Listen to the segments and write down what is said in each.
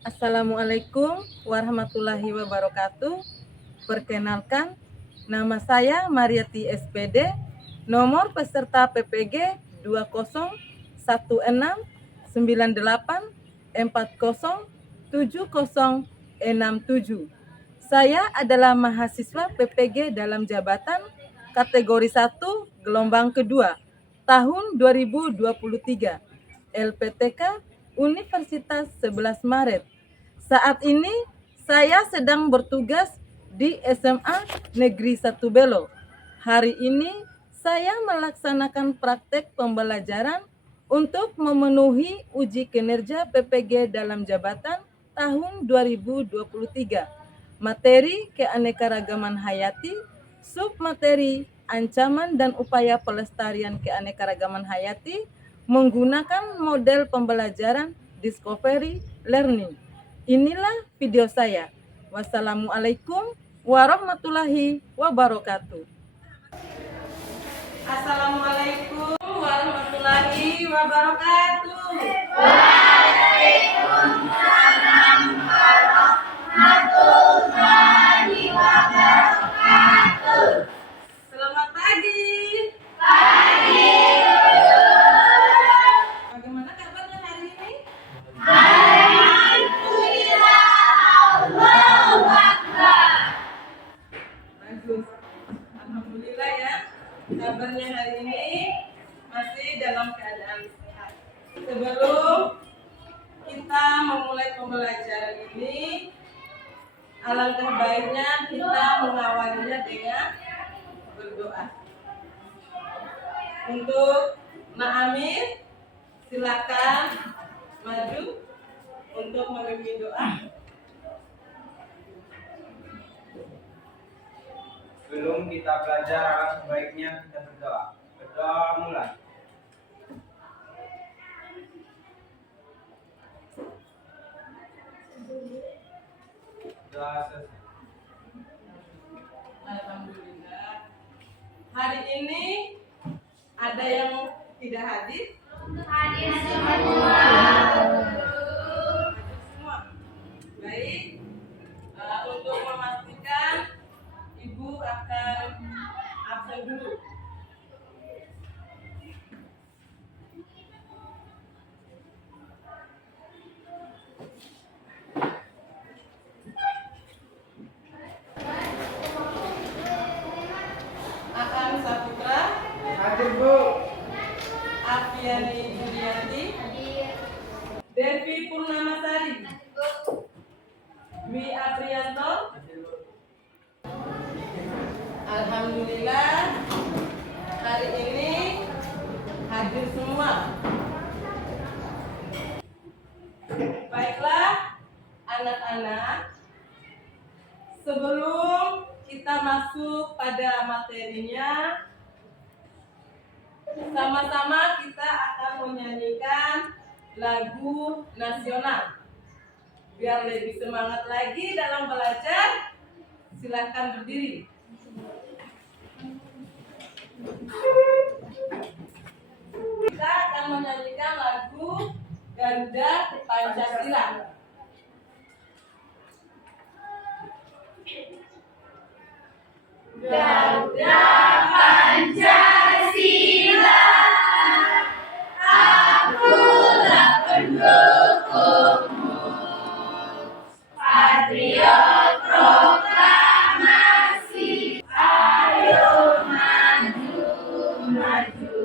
Assalamualaikum warahmatullahi wabarakatuh. Perkenalkan, nama saya Mariati SPD, nomor peserta PPG 20198407067. Saya adalah mahasiswa PPG dalam jabatan kategori 1 gelombang kedua tahun 2023 LPTK Universitas 11 Maret. Saat ini saya sedang bertugas di SMA Negeri 1 Belo. Hari ini saya melaksanakan praktek pembelajaran untuk memenuhi uji kinerja PPG dalam jabatan tahun 2023. Materi keanekaragaman hayati, submateri ancaman dan upaya pelestarian keanekaragaman hayati menggunakan model pembelajaran Discovery Learning. Inilah video saya. Wassalamualaikum warahmatullahi wabarakatuh. Assalamualaikum warahmatullahi wabarakatuh. Waalaikumsalam warahmatullahi wabarakatuh. Selamat pagi. Pagi. Bagaimana kabarnya hari ini? Alhamdulillah, Allahu Akbar. Bagus. Alhamdulillah ya. Kabarnya hari ini masih dalam keadaan sehat. Sebelum kita memulai pembelajaran ini, alangkah baiknya kita mengawalinya dengan berdoa. Untuk Mak Amir, silakan maju untuk memimpin doa. Sebelum kita belajar, alangkah sebaiknya kita berdoa. Berdoa mulai. Doa selesai. Alhamdulillah. Hari ini ada yang tidak hadir? Hadir semua. Hadir semua. Baik. Untuk memastikan Ibu akan absen dulu. Akan Saputra, Hadir, Bu. Afiani Julianti, Devi Purnamasari, Dwi Aprianto. Alhamdulillah, hari ini hadir semua. Baiklah, anak-anak, sebelum kita masuk pada materinya, sama-sama kita akan menyanyikan lagu nasional. Biar lebih semangat lagi dalam belajar, silakan berdiri. Kita akan menyanyikan lagu Garuda Pancasila. Garuda Pancasila, akulah pendukungmu. Patriot proklamasi, ayo maju, maju.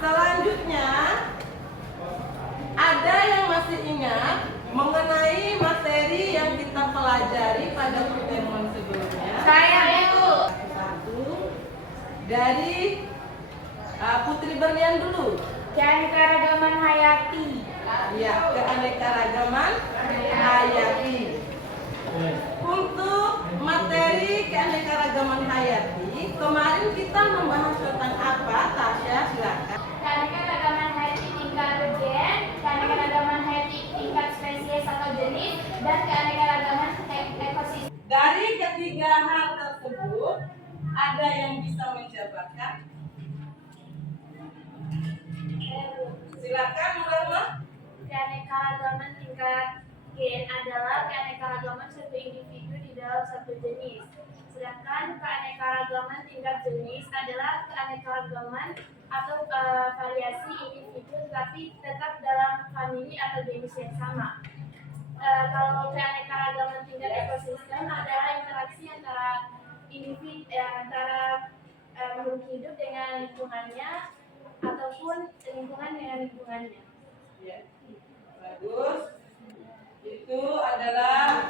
Selanjutnya, ada yang masih ingat mengenai materi yang kita pelajari pada pertemuan sebelumnya? Saya Ibu. Satu dari Putri Berlian dulu. Keanekaragaman hayati. Ya, keanekaragaman hayati. Untuk materi keanekaragaman hayati, kemarin kita membahas tentang apa, Tasya? Silakan. Keanekaragaman hayati tingkat gen, keanekaragaman hayati tingkat spesies atau jenis, dan keanekaragaman ekosistem. Dari ketiga hal tersebut, ada yang bisa menjabarkan? Silakan, Mulama. Keanekaragaman tingkat gen adalah keanekaragaman suatu individu di dalam satu jenis. Sedangkan keanekaragaman tingkat jenis adalah keanekaragaman atau variasi individu tetapi tetap dalam famili atau jenis yang sama. Kalau keanekaragaman tingkat ekosistem adalah interaksi antara individu antara makhluk hidup dengan lingkungannya ataupun lingkungan dengan lingkungannya. Ya, bagus. Itu adalah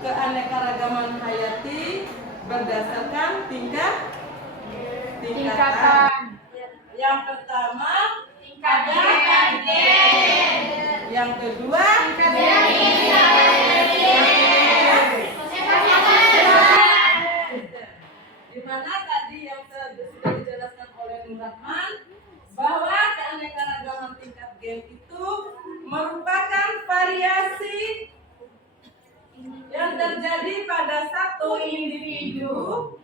keanekaragaman hayati berdasarkan tingkatan. Yang pertama ada gen. Yang kedua di mana tadi yang sudah dijelaskan oleh Nur Rahman bahwa keanekaragaman tingkat gen itu merupakan variasi yang terjadi pada satu individu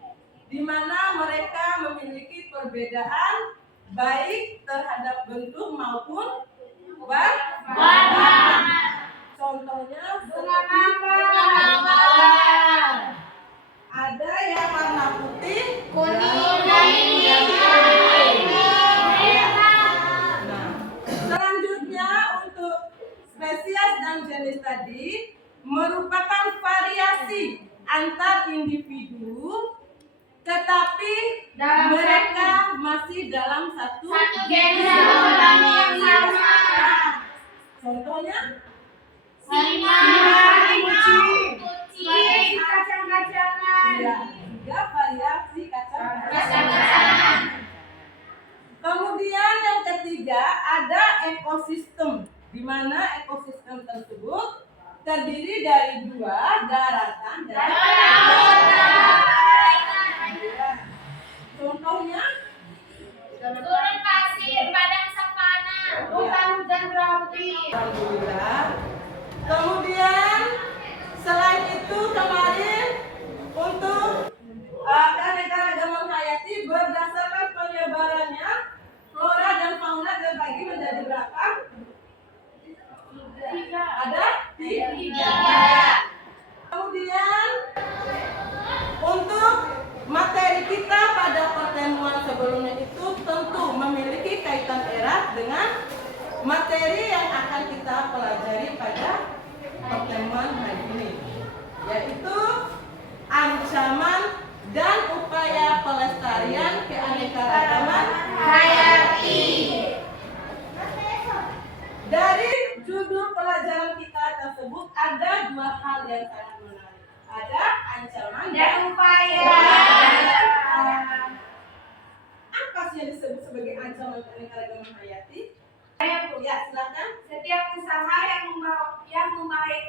di mana mereka memiliki perbedaan baik terhadap bentuk maupun warna. Contohnya seperti ada yang warna putih, kuning, nah, selanjutnya untuk spesies dan jenis tadi merupakan variasi antar individu, tetapi mereka masih dalam satu jenis yang sama. Contohnya kucing, kacang-kacangan. ya, juga variasi kacang-kacangan. Kacang-kacangan. Kemudian yang ketiga ada ekosistem, di mana ekosistem tersebut terdiri dari dua, daratan dan lautan. Contohnya Gurun pasir, padang savana, hutan hujan tropis. alhamdulillah. Kemudian selain itu kemarin untuk keanekaragaman hayati berdasarkan penyebarannya flora dan fauna terbagi menjadi berapa? Ada tiga. Kemudian untuk materi kita pada pertemuan sebelumnya itu tentu memiliki kaitan erat dengan materi yang akan kita pelajari pada pertemuan hari ini, yaitu ancaman dan upaya pelestarian keanekaragaman hayati. Dari judul pelajaran kita tersebut ada dua hal yang sangat menarik. Ada ancaman dan upaya. Apa sih yang disebut sebagai ancaman keanekaragaman hayati? Ya, silakan. Setiap usaha yang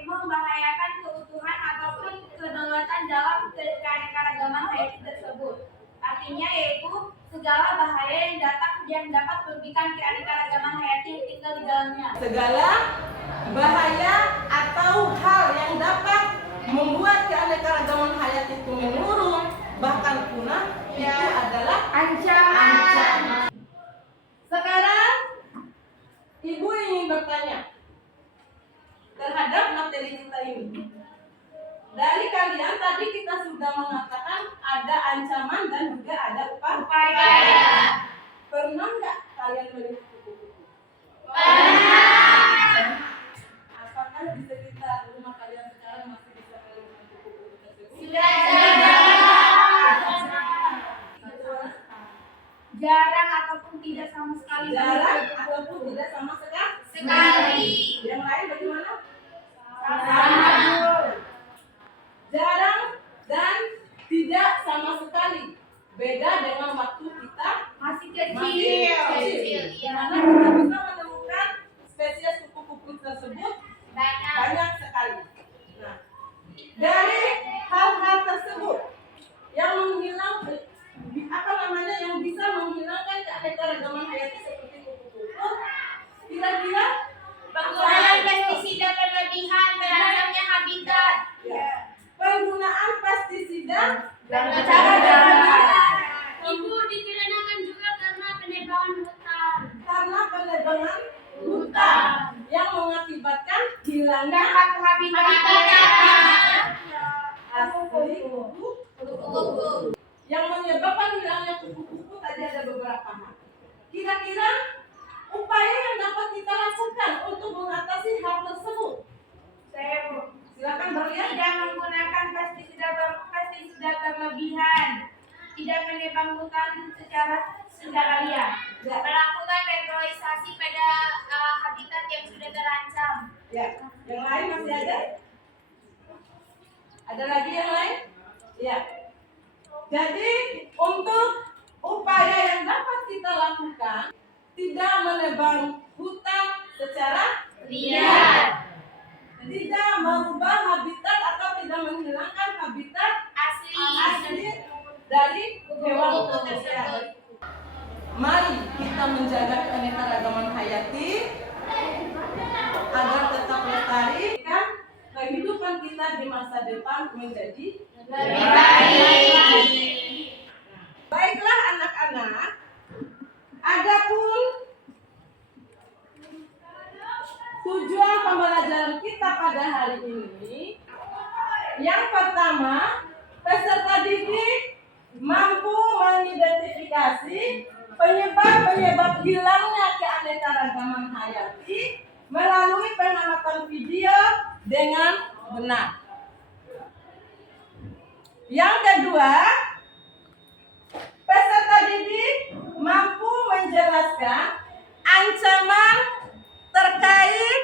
membahayakan keutuhan ataupun kedaulatan dalam keanekaragaman hayati tersebut. Artinya yaitu segala bahaya yang dapat merugikan keanekaragaman hayati yang tinggal di dalamnya. Segala bahaya atau hal yang dapat membuat keanekaragaman hayati itu menurun bahkan punah itu adalah ancaman. Sekarang Ibu ingin bertanya terhadap materi kita ini. Dari kalian tadi kita sudah mengatakan ada ancaman dan juga ada upaya. Pernah nggak kalian melihat kupu-kupu? Pernah. Apakah di sekitar rumah kalian sekarang masih bisa melihat kupu-kupu tersebut? Jarang ataupun tidak sama sekali. Jarang ataupun tidak sama Sekali. Yang lain bagaimana? Sama. Jarang dan tidak sama sekali. Beda dengan waktu kita Masih masih kecil. Di mana kita bisa menemukan spesies kupu-kupu tersebut banyak sekali. Nah, dari hal-hal tersebut yang yang bisa menghilangkan keanekaragaman hayati seperti kupu-kupu, kira-kira Penggunaan pestisida berlebihan terancamnya habitat. penggunaan pestisida Ibu dikarenakan juga karena penebangan hutan. karena penebangan hutan yang mengakibatkan hilangnya beberapa hal. Kira-kira upaya yang dapat kita lakukan untuk mengatasi hal tersebut. Saya Bu. Silakan berlian. Tidak menggunakan pestisida berlebihan, tidak menebang hutan secara liar, Ya. melakukan reproduksi pada habitat yang sudah terancam. Ya, yang lain masih ada? Ada lagi yang lain? Ya. Jadi untuk upaya yang dapat kita lakukan, tidak menebang hutan secara Liar. tidak merubah habitat atau tidak menghilangkan habitat asli dari hewan tersebut. Mari kita menjaga keanekaragaman hayati agar tetap lestari dan kehidupan kita di masa depan menjadi Lebih baik. Baiklah anak-anak, adapun tujuan pembelajaran kita pada hari ini, yang pertama, peserta didik mampu mengidentifikasi penyebab-penyebab hilangnya keanekaragaman hayati melalui pengamatan video dengan benar. Yang kedua, peserta didik mampu menjelaskan ancaman terkait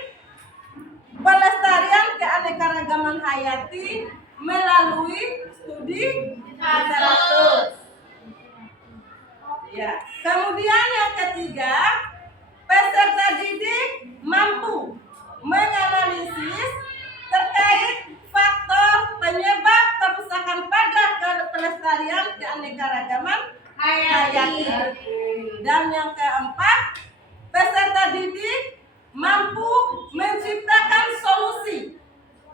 pelestarian keanekaragaman hayati melalui studi kasus. Ya. Kemudian yang ketiga, peserta didik mampu menganalisis terkait faktor penyebab kerusakan pada pelestarian keanekaragaman hayati. Dan yang keempat, peserta didik mampu menciptakan solusi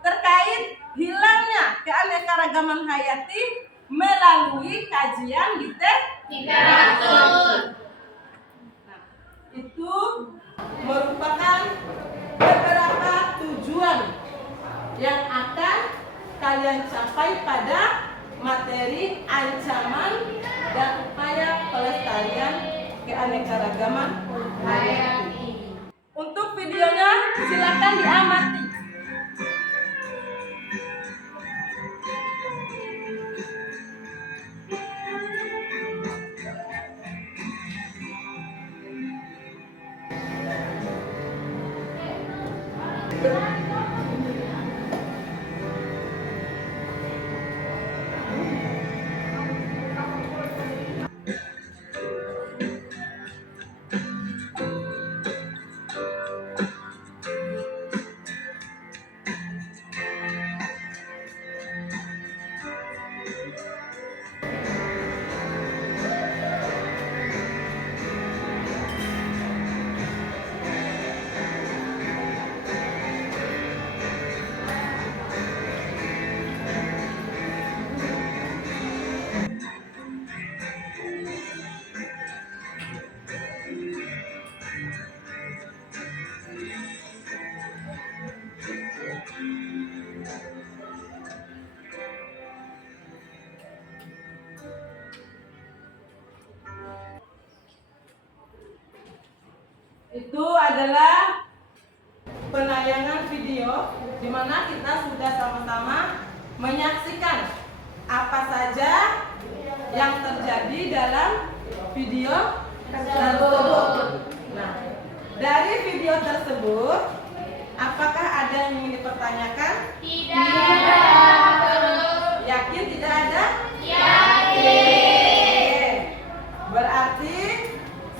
terkait hilangnya keanekaragaman hayati melalui kajian literatur. Nah, itu merupakan beberapa tujuan yang akan kalian capai pada materi ancaman dan upaya pelestarian keanekaragaman hayati. Untuk videonya silakan diamati. Itu adalah penayangan video di mana kita sudah sama-sama menyaksikan apa saja yang terjadi dalam video tersebut. Nah, dari video tersebut, apakah ada yang ingin dipertanyakan? Tidak. Yakin tidak ada? Yakin. Berarti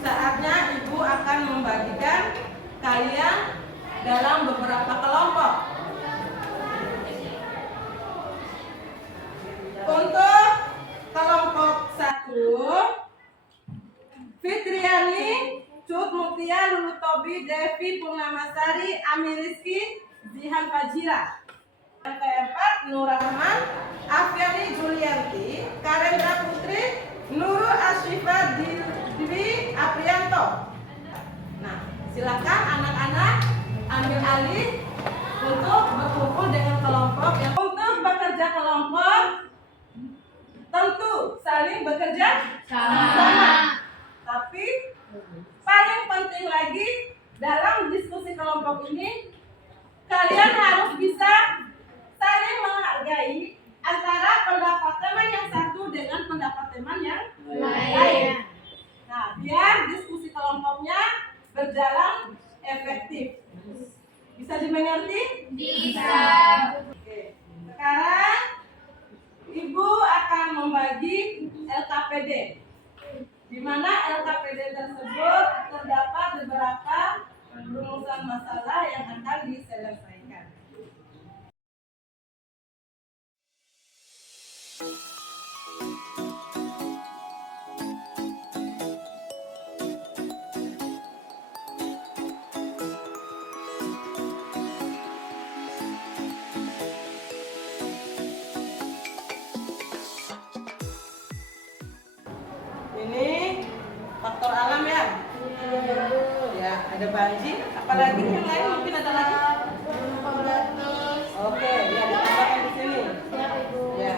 saatnya Ibu akan membagikan kalian dalam beberapa kelompok. Untuk kelompok 1, Fitriani, Cut Mutia, Lulu Tobi, Devi Purnamasari, Amiriski, Zihan Fajira. Yang keempat, Nur Rahman, Afiani Julianti, Karendra Putri, Nurul Asyifa Dwi Aprianto. Nah, silakan anak-anak ambil alih untuk berkumpul dengan kelompok yang untuk bekerja kelompok tentu saling bekerja sama. Tapi lagi, dalam diskusi kelompok ini kalian harus bisa saling menghargai antara pendapat teman yang satu dengan pendapat teman yang lain. Nah, biar diskusi kelompoknya berjalan efektif. Bisa dimengerti? Bisa. Oke. Sekarang Ibu akan membagi LKPD, di mana LKPD tersebut terdapat beberapa rumusan masalah yang akan diselesaikan. Ini faktor alam ya. Ya, ada banjir. Apalagi yang lain mungkin ada lagi. Oke, ya ditambahkan di sini. Ya.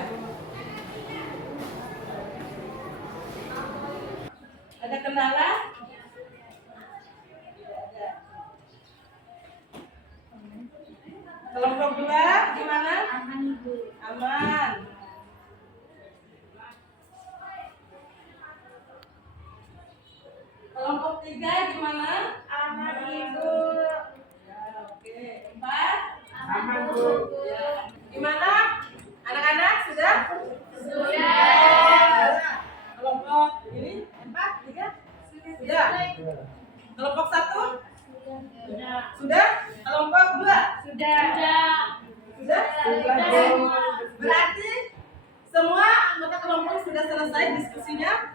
Ada kendala? Tidak ada. Kelompok 2 gimana? Aman. Kelompok 3 gimana? Aman, Ibu. Ya, oke. 4 Aman, Bu. ya. Gimana? Anak-anak sudah? Sudah. Kelompok ini 4, 3? Sudah. Kelompok 1? Sudah? Kelompok 2? Sudah. Sudah? Berarti semua anggota kelompok sudah selesai diskusinya.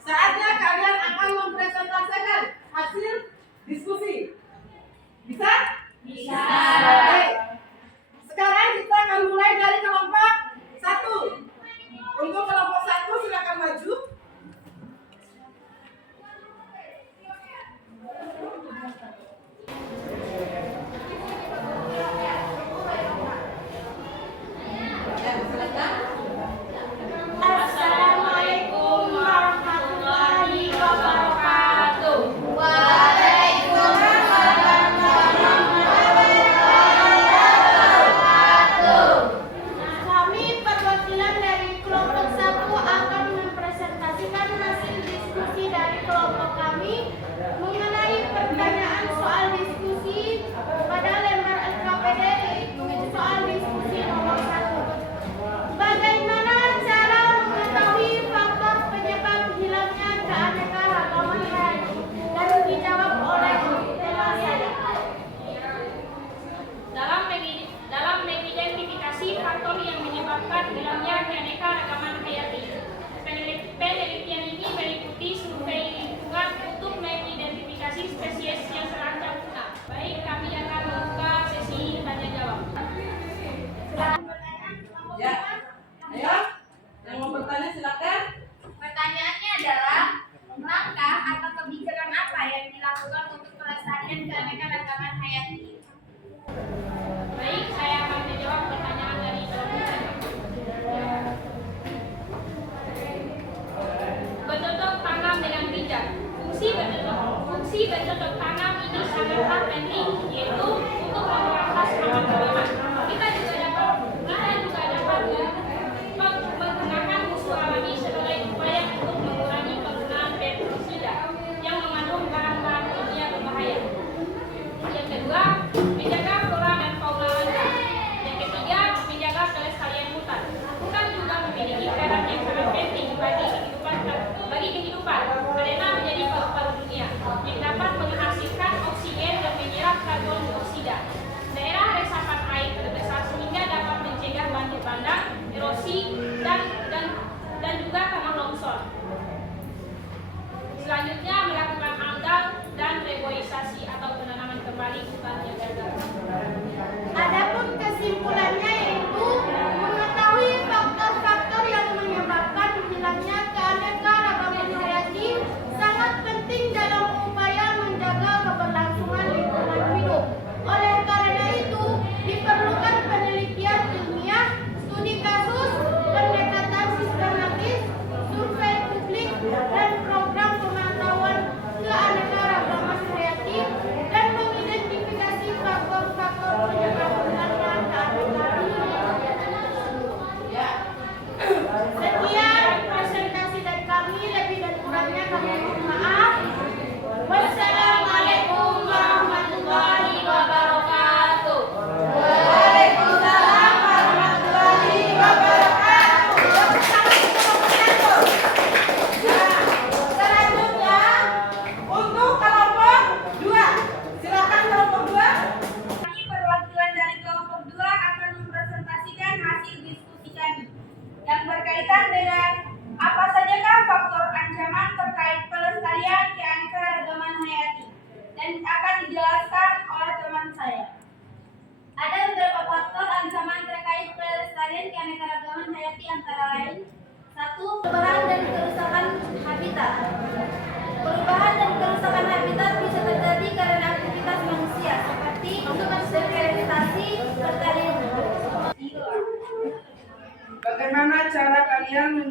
Saatnya kalian akan mempresentasikan hasil diskusi. Bisa? Bisa. Baik. Sekarang kita akan mulai dari kelompok 1. Untuk kelompok 1 silakan maju. Ya, silakan. Assalamualaikum warahmatullahi wabarakatuh. Kami perwakilan dari kelompok 1 akan mempresentasikan hasil diskusi dari kelompok kami mengenai pertanyaan soal diskusi pada lembar LKPD, yaitu soal diskusi nomor 1. Bagaimana cara mengetahui faktor penyebab hilangnya keanekaragaman hayati? Dan dijawab oleh tema saya. Dalam mengidentifikasi faktor yang menyebabkan hilangnya keanekaragaman hayati, penelitian ini meliputi survei lingkungan untuk mengidentifikasi spesies yang terancam punah. Baik, kami akan membuka sesi tanya jawab. Ya. Ayo. Yang mau bertanya silakan. Pertanyaannya adalah, langkah atau kebijakan apa yang dilakukan untuk pelestarian keanekaragaman hayati? Baik, saya akan menjawab pertanyaan dari teman-teman. Bercocok tanam dengan bijak. Fungsi bercocok tanam ini sangatlah penting, yaitu untuk memangkas hama-hama. Kita juga dapat menggunakan musuh alami sebagai upaya untuk mengurangi penggunaan pestisida yang mengandung bahan-bahan kimia berbahaya. Yang kedua, menjaga flora dan fauna langka. Yang ketiga, menjaga kelestarian hutan. Hutan juga memiliki peran yang sangat penting bagi kehidupan karena menjadi paru-paru dunia yang dapat menghasilkan oksigen dan menyerap karbon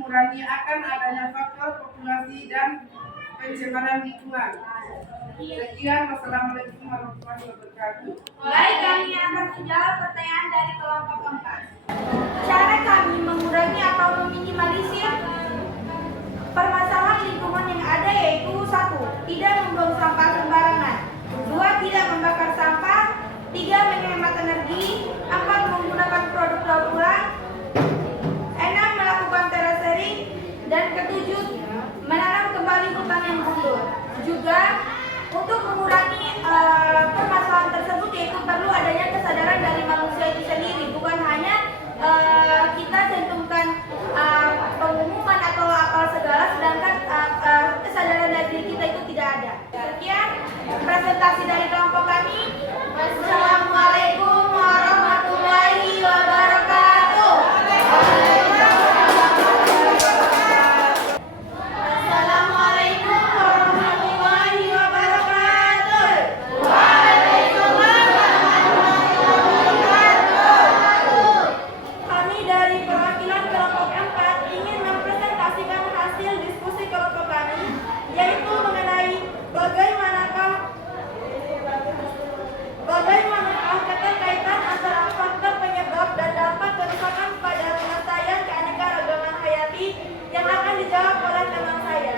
mengurangi akan adanya faktor populasi dan pencemaran lingkungan. Sekian, wassalamualaikum warahmatullahi wabarakatuh. Baik, kami akan menjawab pertanyaan dari kelompok 4. Cara kami mengurangi atau meminimalisir permasalahan lingkungan yang ada yaitu 1. Tidak membuang sampah sembarangan. 2. Tidak membakar sampah. 3. Menghemat energi. 4. Menggunakan produk daur ulang. 6. Melakukan terasering. Dan ke-7. Menanam kembali hutan yang gundul. Juga untuk mengurangi permasalahan tersebut yaitu perlu adanya kesadaran dari manusia itu sendiri, bukan hanya kita cantumkan pengumuman atau apa segala sedangkan kesadaran dari diri kita itu tidak ada. Sekian presentasi dari kelompok kami. Wassalamualaikum warahmatullahi wabarakatuh. Assalamualaikum warahmatullahi wabarakatuh. Kami dari perwakilan kelompok 4 ingin mempresentasikan hasil diskusi kelompok kami, yaitu mengenai bagaimanakah keterkaitan antara faktor penyebab dan dampak kerusakan pada pelestarian keanekaragaman hayati yang akan dijawab oleh teman saya.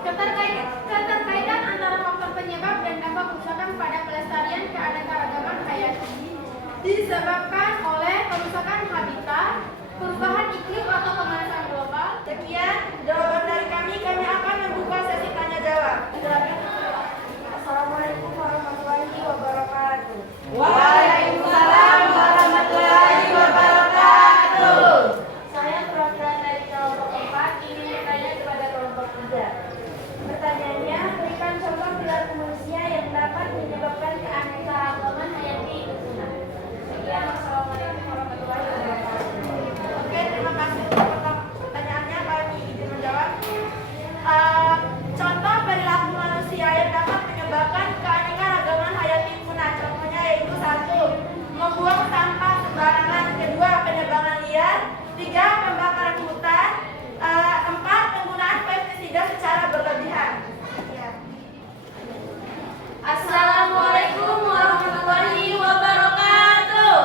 Keterkaitan antara faktor penyebab dan dampak kerusakan pada pelestarian keanekaragaman hayati disebabkan oleh kerusakan habitat, perubahan iklim atau pemanasan global. Sekian jawaban dari kami akan membuka sesi tanya jawab. Assalamualaikum warahmatullahi wabarakatuh. Waalaikumsalam warahmatullahi wabarakatuh. Saya perwakilan dari kelompok 4 ingin bertanya kepada kelompok 3. Pertanyaannya, berikan contoh perilaku manusia yang dapat menyebabkan keanekaragaman hayati itu punah. Sekian, wassalamualaikum warahmatullahi wabarakatuh. Oke, terima kasih untuk pertanyaannya. Kami izin menjawab. Contoh perilaku manusia yang dapat menyebabkan keanekaragaman hayati punah. Contohnya yaitu 1. Membuang sampah sembarangan. 2. Penebangan liar. 3. Pembakaran hutan. 4. Penggunaan pestisida secara berlebihan. Assalamualaikum warahmatullahi wabarakatuh.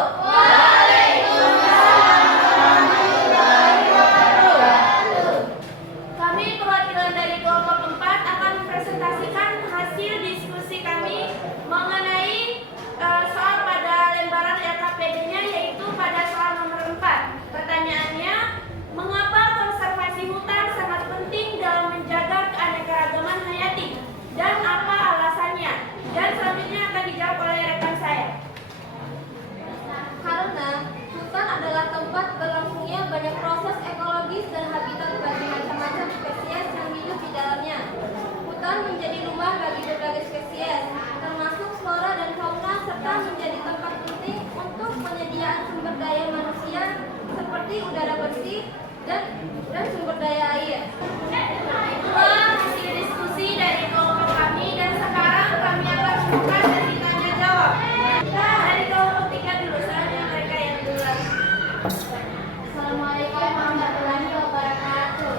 Kami perwakilan dari kelompok 4 akan mempresentasikan hasil diskusi kami mengenai soal pada lembaran LKPD-nya, yaitu pada soal nomor 4. Pertanyaannya, mengapa konservasi hutan sangat penting dalam menjaga keanekaragaman hayati dan apa alasannya? Dan selanjutnya akan dijawab oleh rekan saya. Karena hutan adalah tempat berlangsungnya banyak proses ekologis dan habitat bagi macam-macam spesies yang hidup di dalamnya. Hutan menjadi rumah bagi berbagai spesies, termasuk flora dan fauna, serta menjadi tempat penting untuk penyediaan sumber daya manusia seperti udara bersih dan sumber daya air. Itulah hasil diskusi dari kelompok kami dan sekarang kami akan membuka sesi tanya jawab. Nah, dari kelompok 3 dulu saja mereka yang duluan. Assalamualaikum warahmatullahi wabarakatuh.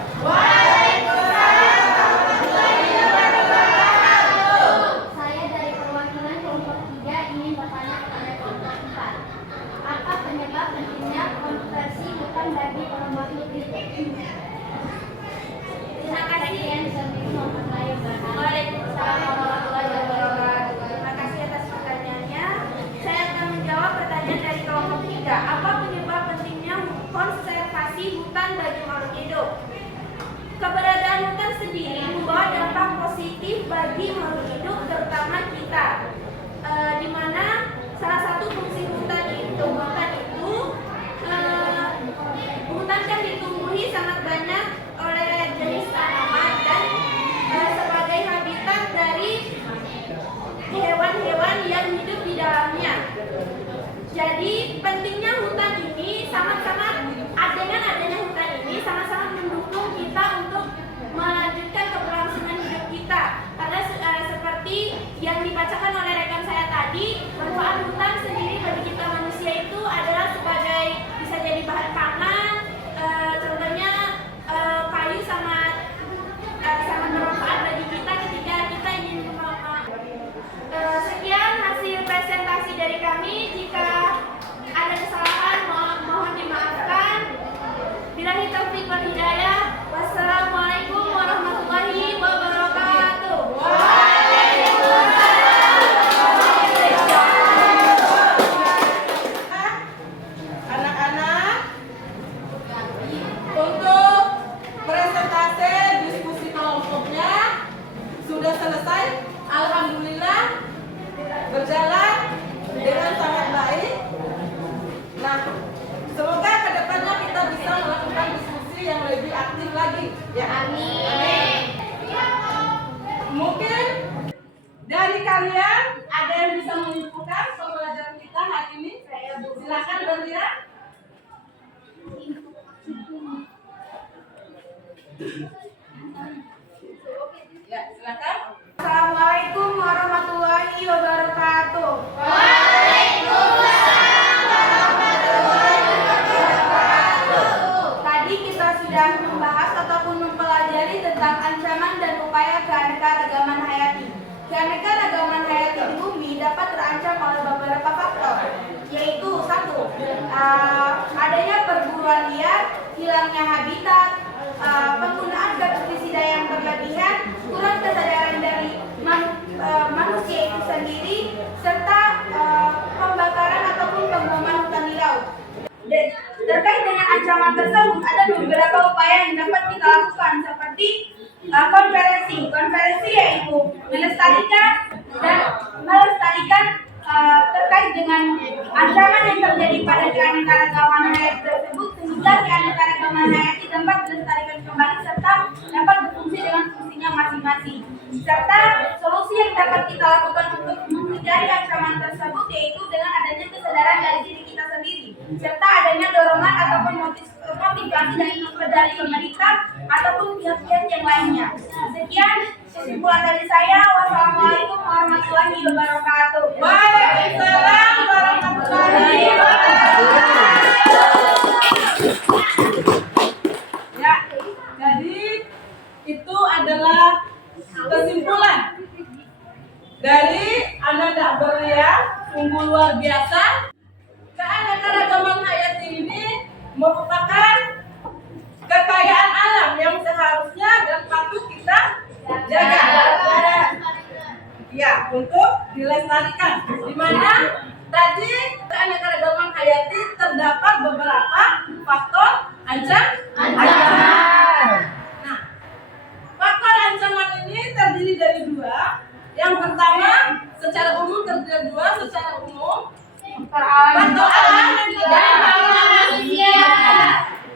Saya dari perwakilan kelompok 3 ingin bertanya kepada kelompok 4. Apa penyebab pentingnya konversi hutan bagi makhluk hidup? Terima kasih. Waalaikumsalam warahmatullahi wabarakatuh. Terima kasih atas pertanyaannya. Saya akan menjawab pertanyaan dari kelompok 3. Apa penyebab pentingnya konservasi hutan bagi makhluk hidup? Keberadaan hutan sendiri membawa dampak positif bagi makhluk hidup, terutama kita. Di mana salah satu fungsi hutan itu hutan kan ditumbuhi sangat banyak oleh jenis tanaman dan sebagai habitat dari hewan-hewan yang hidup di dalamnya. Jadi pentingnya hutan ini sangat-sangat, dengan adanya hutan ini sangat-sangat mendukung kita untuk melanjutkan keberlangsungan hidup kita. Karena seperti yang dibacakan oleh rekan saya tadi, manfaat hutan sendiri bagi kita manusia itu adalah sebagai bisa jadi bahan sekalian, ada yang bisa menyimpulkan pembelajaran kita hari ini? Silakan Berlian. Ya, silakan. Assalamualaikum warahmatullahi wabarakatuh. Tadi kita sudah membahas ataupun mempelajari tentang ancaman dan upaya keanekaragaman hayati. Keanekaragaman hayati di bumi dapat terancam oleh beberapa faktor, yaitu satu, adanya perburuan liar, hilangnya habitat, penggunaan pestisida yang berlebihan, kurang kesadaran dari manusia itu sendiri, serta pembakaran ataupun pemboman hutan di laut. Terkait dengan ancaman tersebut, ada beberapa upaya yang dapat kita lakukan seperti konferensi yaitu melestarikan terkait dengan ancaman yang terjadi pada keanekaragaman hayati tersebut, sehingga keanekaragaman hayati dapat dilestarikan kembali serta dapat berfungsi dengan fungsinya masing-masing. Serta solusi yang dapat kita lakukan untuk menghindari ancaman tersebut yaitu dengan adanya kesadaran dari diri kita sendiri, serta adanya dorongan ataupun motivasi dari pemerintah ataupun pihak-pihak yang lainnya. Sekian kesimpulan dari saya. Wassalamualaikum warahmatullahi wabarakatuh. Waalaikumsalam warahmatullahi wabarakatuh. Ya, jadi itu adalah kesimpulan dari Ananda Berlian, sungguh luar biasa. Keanekaragaman hayati ini merupakan kekayaan alam yang seharusnya dan patut kita jaga. Ya, untuk dilestarikan. Di mana tadi keanekaragaman hayati terdapat beberapa faktor ancaman. Nah, faktor ancaman ini terdiri dari dua. Yang pertama, secara umum terdiri dari dua. Secara umum, faktor alam dan juga manusia.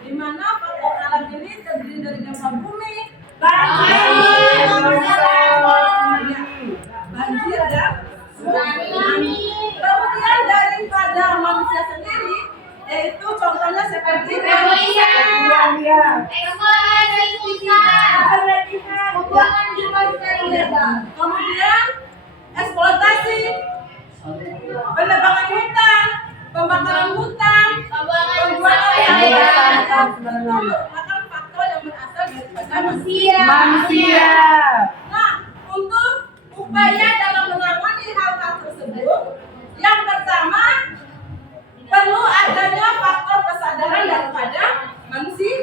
Di mana faktor alam ini terdiri dari gempa bumi, banjir dan tsunami. Kemudian daripada manusia sendiri, yaitu contohnya seperti kemudian eksploitasi, penebangan hutan, pembakaran hutan, pembuatan merupakan faktor yang berasal daripada manusia. Nah, untuk upaya dalam menangani hal-hal tersebut, yang pertama perlu adanya faktor kesadaran daripada manusia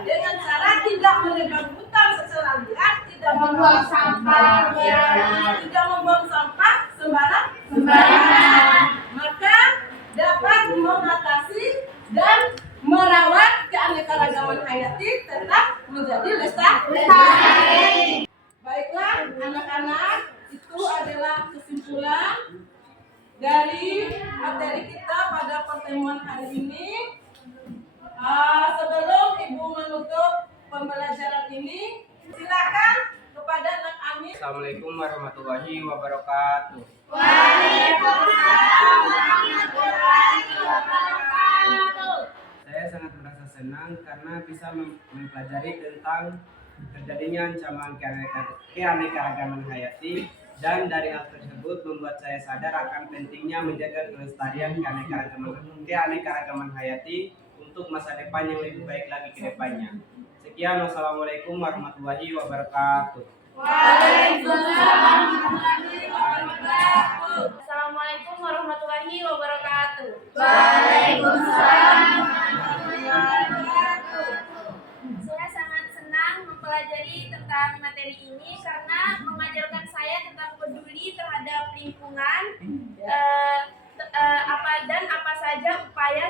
dengan cara tidak menebang hutan secara liar, tidak membuang sampah, sembarangan, maka dapat mengatasi dan merawat keanekaragaman hayati tetap menjadi lestari. Baiklah anak-anak, itu adalah kesimpulan dari materi kita pada pertemuan hari ini. Sebelum Ibu menutup pembelajaran ini, silakan kepada anak Amin. Assalamualaikum warahmatullahi wabarakatuh. Waalaikumsalam warahmatullahi wabarakatuh. Saya sangat merasa senang karena bisa mempelajari tentang terjadinya ancaman keanekaragaman hayati, dan dari hal tersebut membuat saya sadar akan pentingnya menjaga kelestarian keanekaragaman hayati untuk masa depan yang lebih baik lagi ke depannya. Sekian, wassalamualaikum warahmatullahi wabarakatuh. Assalamualaikum warahmatullahi wabarakatuh. Saya sangat senang mempelajari tentang materi ini karena mengajarkan saya tentang peduli terhadap lingkungan, apa saja upaya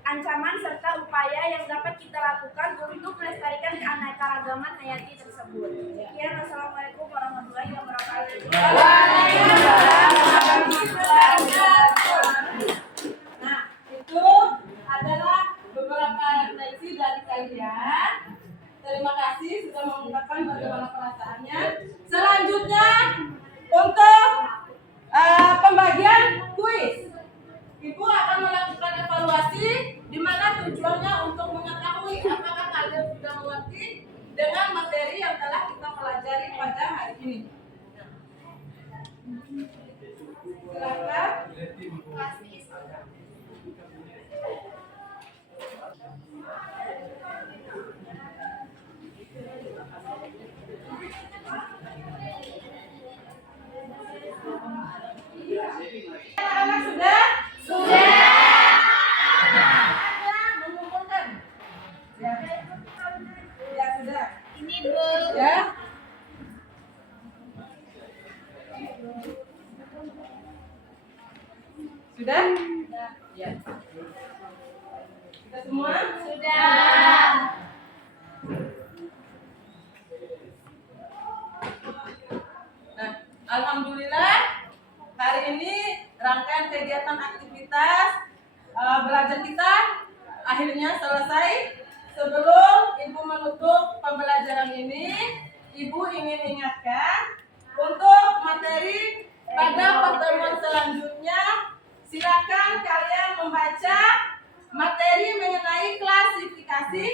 ancaman serta upaya yang dapat kita lakukan untuk melestarikan keanekaragaman hayati tersebut. Sekian, wassalamualaikum warahmatullahi wabarakatuh. Nah, itu adalah beberapa refleksi dari kalian. Terima kasih sudah mengungkapkan bagaimana perasaannya. Selanjutnya untuk pembagian kuis. Ibu akan melakukan evaluasi di mana tujuannya untuk mengetahui apakah kalian sudah mengerti dengan materi yang telah kita pelajari pada hari ini. Silakan. Anak-anak sudah? Mengumpulkan. Ya. Ya sudah. Ini Bu. Ya. Sudah? Ya. Sudah semua? Sudah. Nah, alhamdulillah hari ini rangkaian kegiatan aktivitas belajar kita akhirnya selesai. Sebelum Ibu menutup pembelajaran ini, Ibu ingin ingatkan untuk materi pada pertemuan selanjutnya, silakan kalian membaca materi mengenai klasifikasi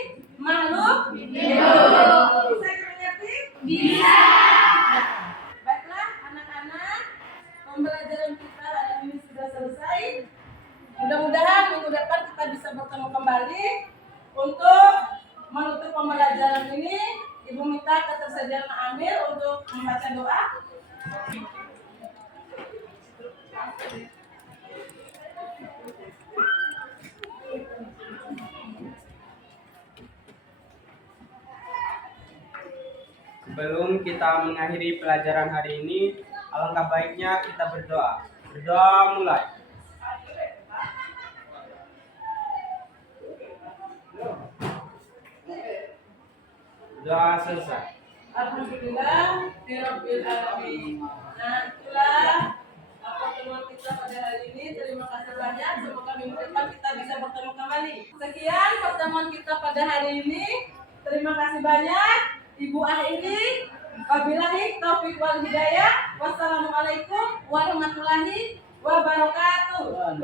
makhluk hidup. Bisa dimengerti? Bisa. Baiklah anak-anak, pembelajaran kita hari ini sudah selesai. Mudah-mudahan minggu depan kita bisa bertemu kembali. Untuk menutup pembelajaran ini, Ibu minta ketersediaan Amir untuk membaca doa. Sebelum kita mengakhiri pelajaran hari ini, alangkah baiknya kita berdoa. Berdoa mulai. Doa selesai. Alhamdulillah, Rabbil Alamin. Nah, itulah pertemuan kita pada hari ini. Terima kasih banyak. Semoga minggu depan kita bisa bertemu kembali. Sekian pertemuan kita pada hari ini. Terima kasih banyak, Ibu Ahiri. Wabillahi taufiq wal hidayah. Wassalamualaikum warahmatullahi wabarakatuh.